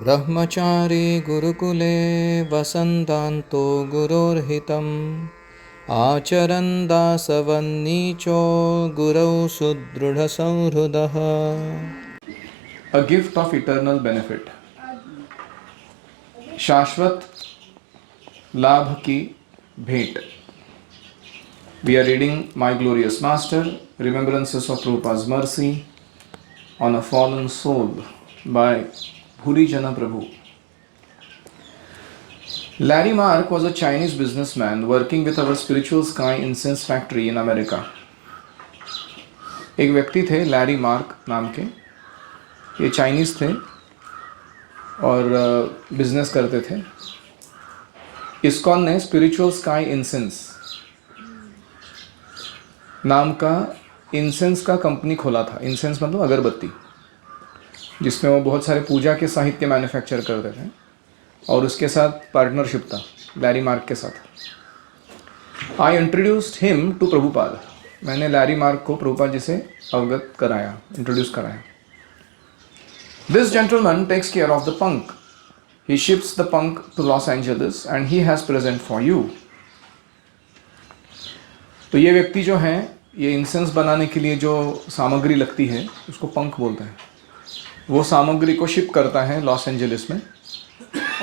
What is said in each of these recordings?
ब्रह्मचारी गुरुकुले वसन्तान्तो गुरोर्हितम् आचरन् दासवन्नीचो गुरौ सुदृढसंहृदः। A gift of eternal benefit. शाश्वत लाभ की भेंट. We are reading My Glorious Master, Remembrances of Prabhupada's Mercy on a Fallen Soul by Bhuri Jana Prabhu. Larry Mark was a Chinese businessman working with our Spiritual Sky Incense Factory in America. एक व्यक्ति थे Larry mark नाम के. ये Chinese थे और business करते थे. इस्कॉन ने स्पिरिचुअल स्काई इंसेंस नाम का इंसेंस का कंपनी खोला था. इंसेंस मतलब अगरबत्ती, जिसमें वो बहुत सारे पूजा के साहित्य मैन्युफैक्चर करते थे और उसके साथ पार्टनरशिप था लैरी मार्क के साथ. आई इंट्रोड्यूस्ड हिम टू प्रभुपाद. मैंने लैरी मार्क को प्रभुपाद जी से अवगत कराया, इंट्रोड्यूस कराया. This gentleman takes care of the punk. He ships the punk to Los Angeles and he has present for you. तो ये व्यक्ति जो है, ये इंसेंस बनाने के लिए जो सामग्री लगती है उसको पंक बोलते हैं. वो सामग्री को शिप करता है लॉस एंजलिस में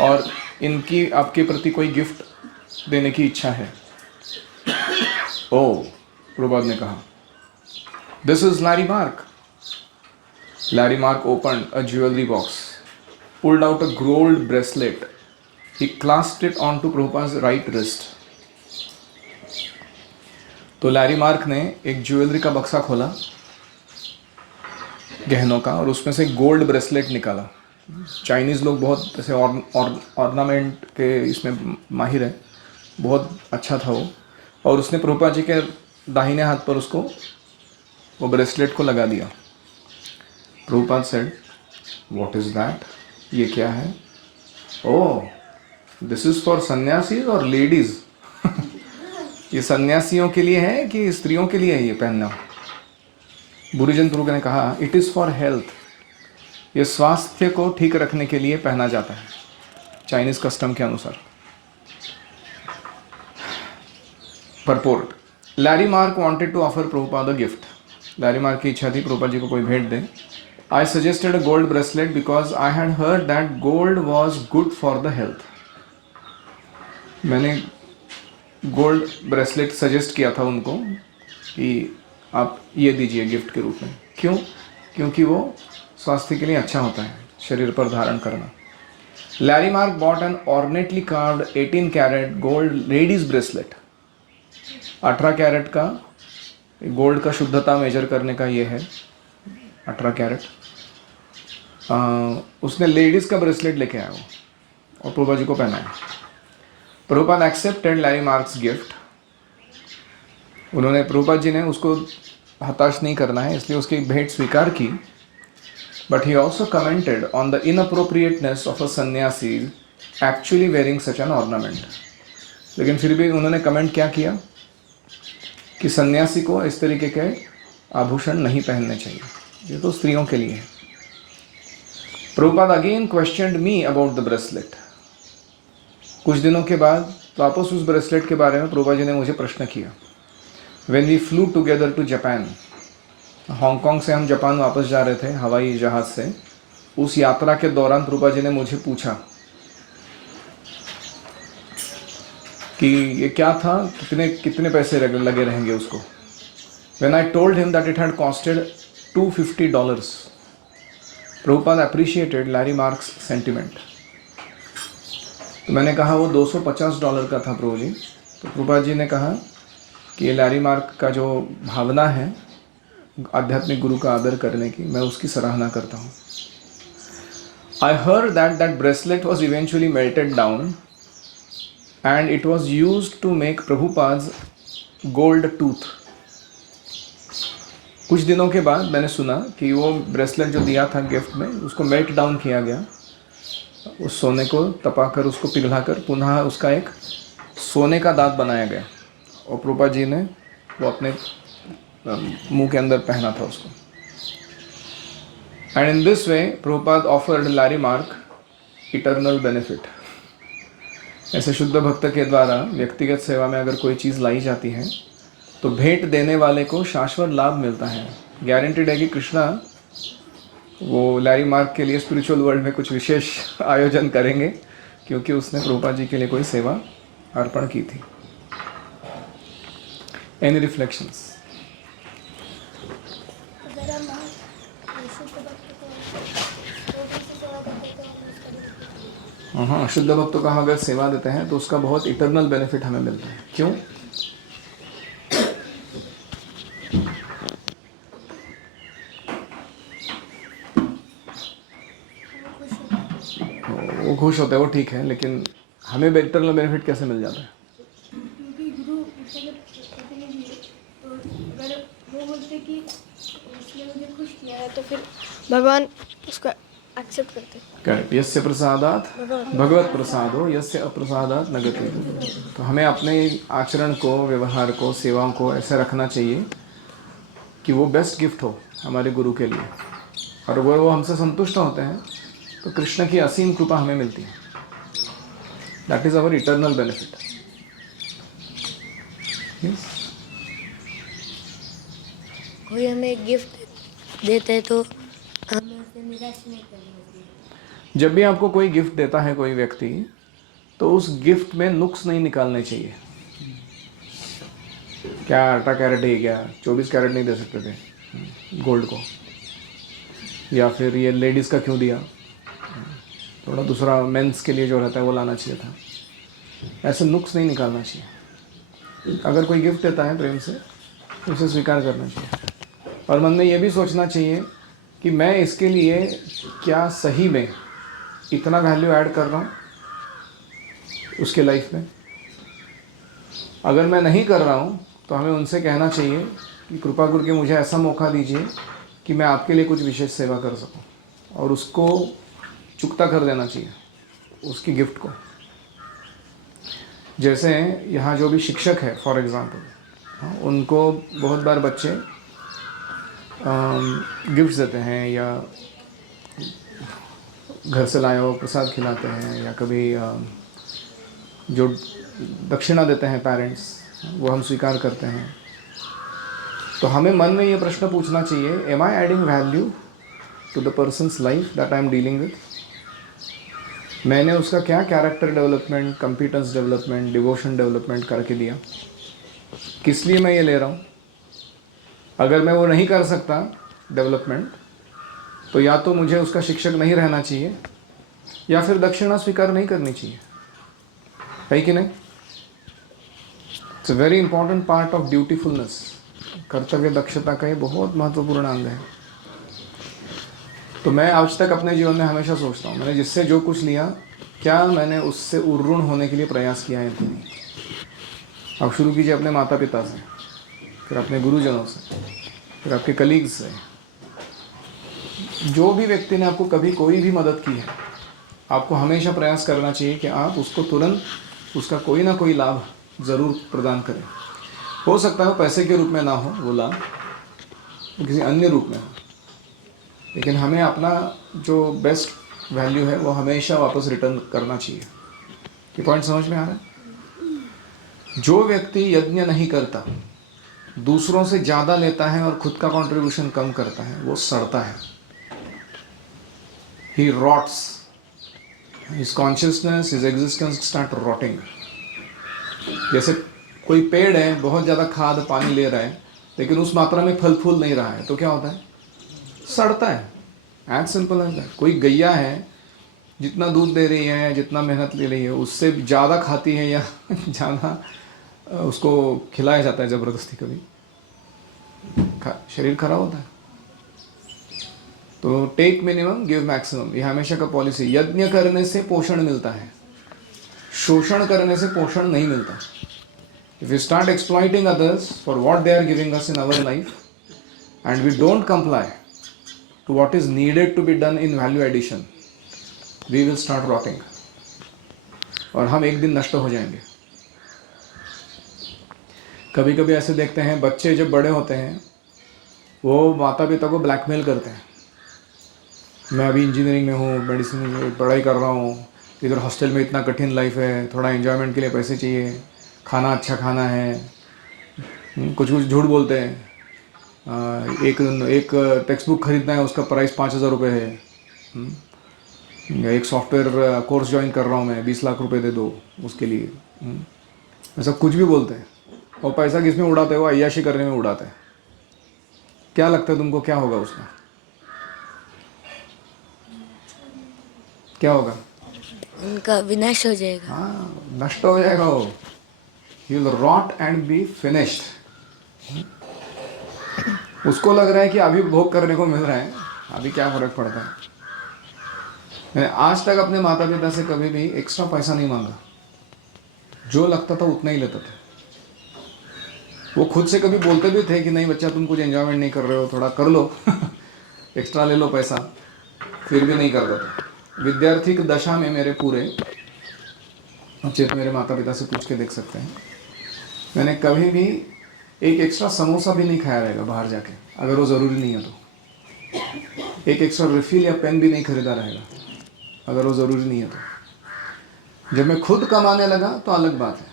और इनकी आपके प्रति कोई गिफ्ट देने की इच्छा है. ओ, प्रभुपाद ने कहा, this is Larry Mark. Larry Mark opened a jewellery box, pulled out a gold bracelet. He clasped it on to Prabhupada's right wrist. तो लैरी मार्क ने एक ज्वेलरी का बक्सा खोला गहनों का और उसमें से गोल्ड ब्रेसलेट निकाला. चाइनीज़ लोग बहुत ऐसे ऑर्नामेंट के इसमें माहिर है. बहुत अच्छा था वो. और उसने प्रभुपाद जी के दाहिने हाथ पर उसको वो ब्रेसलेट को लगा दिया. Prabhupada said, what is that? ये क्या है? ओह, दिस इज़ फॉर सन्यासीज और लेडीज़. ये सन्यासियों के लिए है कि स्त्रियों के लिए है ये पहनना? बुरीजन प्रभु ने कहा, इट इज़ फॉर हेल्थ. ये स्वास्थ्य को ठीक रखने के लिए पहना जाता है चाइनीज़ कस्टम के अनुसार. Purport. Larry Mark wanted to offer Prabhupada a gift. Larry Mark की इच्छा थी प्रभुपाद जी को कोई भेंट दें. I suggested a gold bracelet because I had heard that gold was good for the health. मैंने गोल्ड ब्रेसलेट सजेस्ट किया था उनको कि आप ये दीजिए गिफ्ट के रूप में. क्यों? क्योंकि वो स्वास्थ्य के लिए अच्छा होता है शरीर पर धारण करना. Larry Mark bought an ornately carved 18 carat gold ladies bracelet. 18 carat का गोल्ड का शुद्धता मेजर करने का ये है 18 कैरेट. उसने लेडीज़ का ब्रेसलेट लेके आया वो और प्रभुपाद जी को पहनाया. Prabhupada accepted Larry marks gift. उन्होंने, प्रभुपाद जी ने उसको हताश नहीं करना है इसलिए उसकी भेंट स्वीकार की. But he also commented on the inappropriateness of a sannyasi actually wearing such an ornament. लेकिन फिर भी उन्होंने कमेंट क्या किया कि सन्यासी को इस तरीके के आभूषण नहीं पहनने चाहिए, ये तो स्त्रियों के लिए है. Prabhupada again questioned me about the bracelet. कुछ दिनों के बाद वापस उस ब्रेसलेट के बारे में प्रभुपाद जी ने मुझे प्रश्न किया. When we flew together to Japan, Hong Kong से हम जापान वापस जा रहे थे हवाई जहाज़ से. उस यात्रा के दौरान प्रभुपाद जी ने मुझे पूछा कि ये क्या था, कितने पैसे लगे रहेंगे उसको. When I told him that it had costed $250. Prabhupada appreciated Larry marks sentiment. तो मैंने कहा वो $250 का था प्रभु जी. तो प्रभुपाद जी ने कहा कि ये लैरी मार्क का जो भावना है आध्यात्मिक गुरु का आदर करने की, मैं उसकी सराहना करता हूँ. I heard that bracelet was eventually melted down and it was used to make Prabhupada's gold tooth. कुछ दिनों के बाद मैंने सुना कि वो ब्रेसलेट जो दिया था गिफ्ट में, उसको मेल्ट डाउन किया गया. उस सोने को तपाकर, उसको पिघलाकर पुनः उसका एक सोने का दांत बनाया गया और प्रभुपाद जी ने वो अपने मुंह के अंदर पहना था उसको. And in this way Prabhupada offered Larry mark eternal benefit. ऐसे शुद्ध भक्त के द्वारा व्यक्तिगत सेवा में अगर कोई चीज़ लाई जाती है तो भेंट देने वाले को शाश्वत लाभ मिलता है। गारंटीड है कि कृष्णा वो लैरी मार्क के लिए स्पिरिचुअल वर्ल्ड में कुछ विशेष आयोजन करेंगे, क्योंकि उसने प्रभुपाद जी के लिए कोई सेवा अर्पण की थी। Any reflections? अगर हम शुद्ध भक्त को थोड़ी सी सेवा करते तो हम उसका भी हाँ, शुद्ध भक्तों का हम अगर सेवा देते हैं तो उसका बहुत इटर्नल बेनिफिट हमें मिलता है। क्यों? वो खुश होते हैं, वो ठीक है, लेकिन हमें इटर्नल बेनिफिट कैसे मिल जाता है? क्योंकि गुरु प्रतिनिधि है, तो अगर वो बोलते कि उसने मुझे खुश किया है तो फिर भगवान उसका एक्सेप्ट करते। करेक्ट। यस्य प्रसादात भगवत प्रसादो यस्य अप्रसादात न गति। तो हमें अपने आचरण को, व्यवहार को, सेवाओं को ऐसे रखना चाहिए कि वो बेस्ट गिफ्ट हो हमारे गुरु के लिए, और वो हमसे संतुष्ट होते हैं तो कृष्ण की असीम कृपा हमें मिलती है। That is our eternal benefit. कोई हमें गिफ्ट देते हैं तो हमें उसे निराश नहीं करनी होती। जब भी आपको कोई गिफ्ट देता है कोई व्यक्ति, तो उस गिफ्ट में नुक्स नहीं निकालने चाहिए। क्या 18 कैरेट ही क्या 24 कैरेट नहीं दे सकते थे गोल्ड को, या फिर ये लेडीज़ का क्यों दिया, थोड़ा दूसरा मेंस के लिए जो रहता है वो लाना चाहिए था। ऐसे नुक्स नहीं निकालना चाहिए। अगर कोई गिफ्ट देता है प्रेम से तो उसे स्वीकार करना चाहिए, और मन में ये भी सोचना चाहिए कि मैं इसके लिए क्या सही में इतना वैल्यू ऐड कर रहा हूँ उसके लाइफ में। अगर मैं नहीं कर रहा हूँ तो हमें उनसे कहना चाहिए कि कृपा करके मुझे ऐसा मौका दीजिए कि मैं आपके लिए कुछ विशेष सेवा कर सकूँ, और उसको चुकता कर देना चाहिए उसकी गिफ्ट को। जैसे यहाँ जो भी शिक्षक है फॉर एग्ज़ाम्पल, उनको बहुत बार बच्चे गिफ्ट्स देते हैं, या घर से लाए हुआ प्रसाद खिलाते हैं, या कभी जो दक्षिणा देते हैं पेरेंट्स, वो हम स्वीकार करते हैं। तो हमें मन में ये प्रश्न पूछना चाहिए, am I adding value to the person's life that I am dealing with? मैंने उसका क्या character development, competence development, devotion development करके दिया? किस लिए मैं ये ले रहा हूँ? अगर मैं वो नहीं कर सकता डेवलपमेंट, तो या तो मुझे उसका शिक्षक नहीं रहना चाहिए, या फिर दक्षिणा स्वीकार नहीं करनी चाहिए, है कि नहीं? It's a very important part of dutifulness. कर्तव्य दक्षता का ये बहुत महत्वपूर्ण अंग है। तो मैं आज तक अपने जीवन में हमेशा सोचता हूँ, मैंने जिससे जो कुछ लिया, क्या मैंने उससे उर्ऋण होने के लिए प्रयास किया है कि नहीं? आप शुरू कीजिए अपने माता पिता से, फिर अपने गुरुजनों से, फिर आपके कलीग्स से। जो भी व्यक्ति ने आपको कभी कोई भी मदद की है, आपको हमेशा प्रयास करना चाहिए कि आप उसको तुरंत उसका कोई ना कोई लाभ ज़रूर प्रदान करें। हो सकता है वो पैसे के रूप में ना हो वो लाभ, वो किसी अन्य रूप में हो, लेकिन हमें अपना जो बेस्ट वैल्यू है वो हमेशा वापस रिटर्न करना चाहिए। ये पॉइंट समझ में आ रहा है? जो व्यक्ति यज्ञ नहीं करता, दूसरों से ज़्यादा लेता है और खुद का कंट्रीब्यूशन कम करता है, वो सड़ता है। He rots, his consciousness, his existence start rotting. जैसे कोई पेड़ है, बहुत ज़्यादा खाद पानी ले रहा है, लेकिन उस मात्रा में फल फूल नहीं रहा है, तो क्या होता है? सड़ता है। As simple as that. कोई गैया है, जितना दूध दे रही है, जितना मेहनत ले रही है, उससे ज़्यादा खाती है या ज़्यादा उसको खिलाया जाता है ज़बरदस्ती, कभी शरीर खराब होता है। तो टेक मिनिमम गिव मैक्सिमम, ये हमेशा का पॉलिसी। यज्ञ करने से पोषण मिलता है, शोषण करने से पोषण नहीं मिलता। If we start exploiting others for what they are giving us in our life, and we don't comply to what is needed to be done in value addition, we will start rotting, और हम एक दिन नष्ट हो जाएंगे। कभी कभी ऐसे देखते हैं, बच्चे जब बड़े होते हैं वो माता पिता को ब्लैकमेल करते हैं, मैं अभी इंजीनियरिंग में हूँ, मेडिसिन में पढ़ाई कर रहा हूँ, इधर हॉस्टल में इतना कठिन लाइफ है, थोड़ा एंजॉयमेंट के लिए पैसे चाहिए, खाना अच्छा खाना है। कुछ कुछ झूठ बोलते हैं। एक एक टेक्स्ट बुक खरीदना है, उसका प्राइस 5,000 रुपये है। या एक सॉफ्टवेयर कोर्स ज्वाइन कर रहा हूँ मैं, 20 लाख रुपए दे दो उसके लिए। ऐसा कुछ भी बोलते हैं। और पैसा किस में उड़ाते हैं? वो अय्याशी करने में उड़ाते हैं। क्या लगता है तुमको, क्या होगा उसमें? क्या होगा? उनका विनाश हो जाएगा। हाँ, नष्ट हो जाएगा वो। He will rot and be finished. उसको लग रहा है कि अभी भोग करने को मिल रहा है, अभी क्या फर्क पड़ता है। मैंने आज तक अपने माता पिता से कभी भी एक्स्ट्रा पैसा नहीं मांगा। जो लगता था उतना ही लेता था। वो खुद से कभी बोलते भी थे कि नहीं बच्चा, तुम कुछ एंजॉयमेंट नहीं कर रहे हो, थोड़ा कर लो एक्स्ट्रा ले लो पैसा। फिर भी नहीं करता था। विद्यार्थी की दशा में मेरे पूरे, चेत मेरे माता पिता से पूछ के देख सकते हैं, मैंने कभी भी एक एक्स्ट्रा समोसा भी नहीं खाया रहेगा बाहर जाके, अगर वो ज़रूरी नहीं है तो। एक एक्स्ट्रा रिफिल या पेन भी नहीं खरीदा रहेगा, अगर वो ज़रूरी नहीं है तो। जब मैं खुद कमाने लगा तो अलग बात है,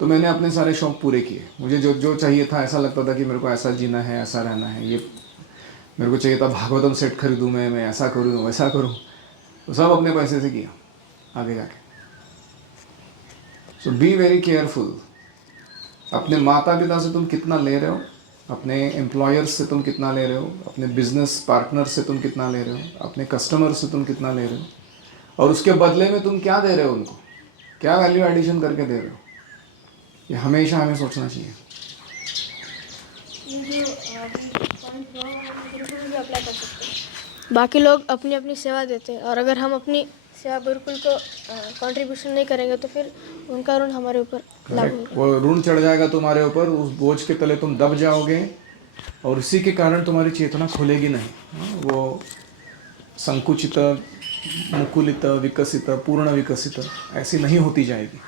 तो मैंने अपने सारे शौक़ पूरे किए। मुझे जो जो चाहिए था, ऐसा लगता था कि मेरे को ऐसा जीना है, ऐसा रहना है, ये मेरे को चाहिए था, भागवतम सेट खरीदूँ मैं ऐसा करूँ वैसा करूँ, तो सब अपने पैसे से किया आगे जाके। सो बी वेरी केयरफुल। अपने माता पिता से तुम कितना ले रहे हो, अपने एम्प्लॉयर्स से तुम कितना ले रहे हो, अपने बिजनेस पार्टनर से तुम कितना ले रहे हो, अपने कस्टमर से तुम कितना ले रहे हो, और उसके बदले में तुम क्या दे रहे हो उनको, क्या वैल्यू एडिशन करके दे रहे हो, ये हमेशा हमें सोचना चाहिए। ये जो पॉइंट हुआ हम गुरुकुल भी अप्लाई कर सकते हैं। बाकी लोग अपनी अपनी सेवा देते हैं, और अगर हम अपनी सेवा गुरुकुल को कंट्रीब्यूशन नहीं करेंगे तो फिर उनका ऋण हमारे ऊपर लागू होगा। वो ऋण चढ़ जाएगा तुम्हारे ऊपर, उस बोझ के तले तुम दब जाओगे, और इसी के कारण तुम्हारी चेतना खुलेगी नहीं। वो संकुचित, मुकुलित, विकसित, पूर्ण विकसित ऐसी नहीं होती जाएगी।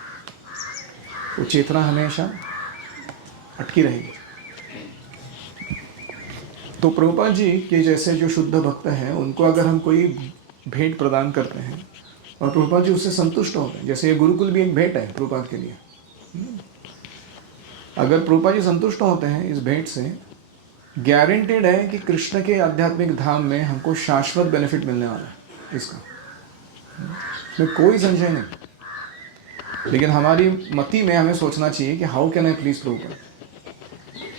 वो चेतना हमेशा अटकी रहेगी। तो प्रभुपाद जी के जैसे जो शुद्ध भक्त हैं, उनको अगर हम कोई भेंट प्रदान करते हैं और प्रभुपाद जी उससे संतुष्ट होते हैं, जैसे ये गुरुकुल भी एक भेंट है प्रभुपाद के लिए, अगर प्रभुपाद जी संतुष्ट होते हैं इस भेंट से, गारंटेड है कि कृष्ण के आध्यात्मिक धाम में हमको शाश्वत बेनिफिट मिलने वाला है इसका, में कोई संशय नहीं। लेकिन हमारी मति में हमें सोचना चाहिए कि how can I please Prabhupada.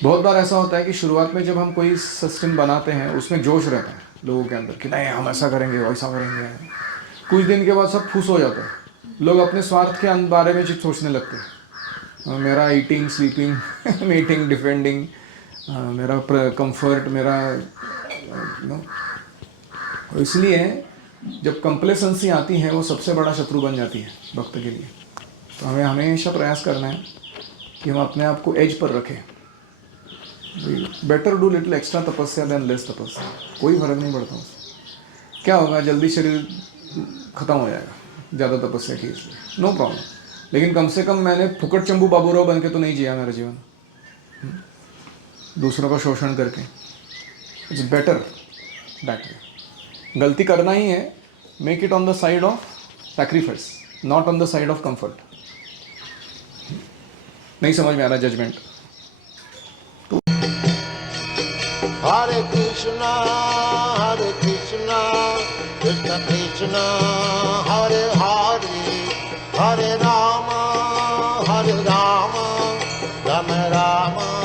बहुत बार ऐसा होता है कि शुरुआत में जब हम कोई सिस्टम बनाते हैं, उसमें जोश रहता है लोगों के अंदर कि नहीं हम ऐसा करेंगे वैसा करेंगे। कुछ दिन के बाद सब फूस हो जाता है, लोग अपने स्वार्थ के बारे में सोचने लगते हैं। मेरा ईटिंग, स्लीपिंग, मीटिंग, डिफेंडिंग, मेरा कंफर्ट, मेरा इसलिए जब कंप्लेसेंसी आती है वो सबसे बड़ा शत्रु बन जाती है भक्त के लिए। तो हमें हमेशा प्रयास करना है कि हम अपने आप को एज पर रखें। बेटर डू लिटिल एक्स्ट्रा तपस्या देन लेस तपस्या, कोई फर्क नहीं पड़ता उससे। क्या होगा, जल्दी शरीर खत्म हो जाएगा ज़्यादा तपस्या की, इसलिए नो प्रॉब्लम। लेकिन कम से कम मैंने फुकट चंबू बाबूराव बन के तो नहीं जिया मेरा जीवन, दूसरों का शोषण करके। It's better that way. गलती करना ही है, make it on the side of sacrifice, not on the side of comfort. नहीं समझ में आ रहा judgement? Hare Krishna, Krishna Krishna, Hare Hare, Hare Rama, Rama Rama,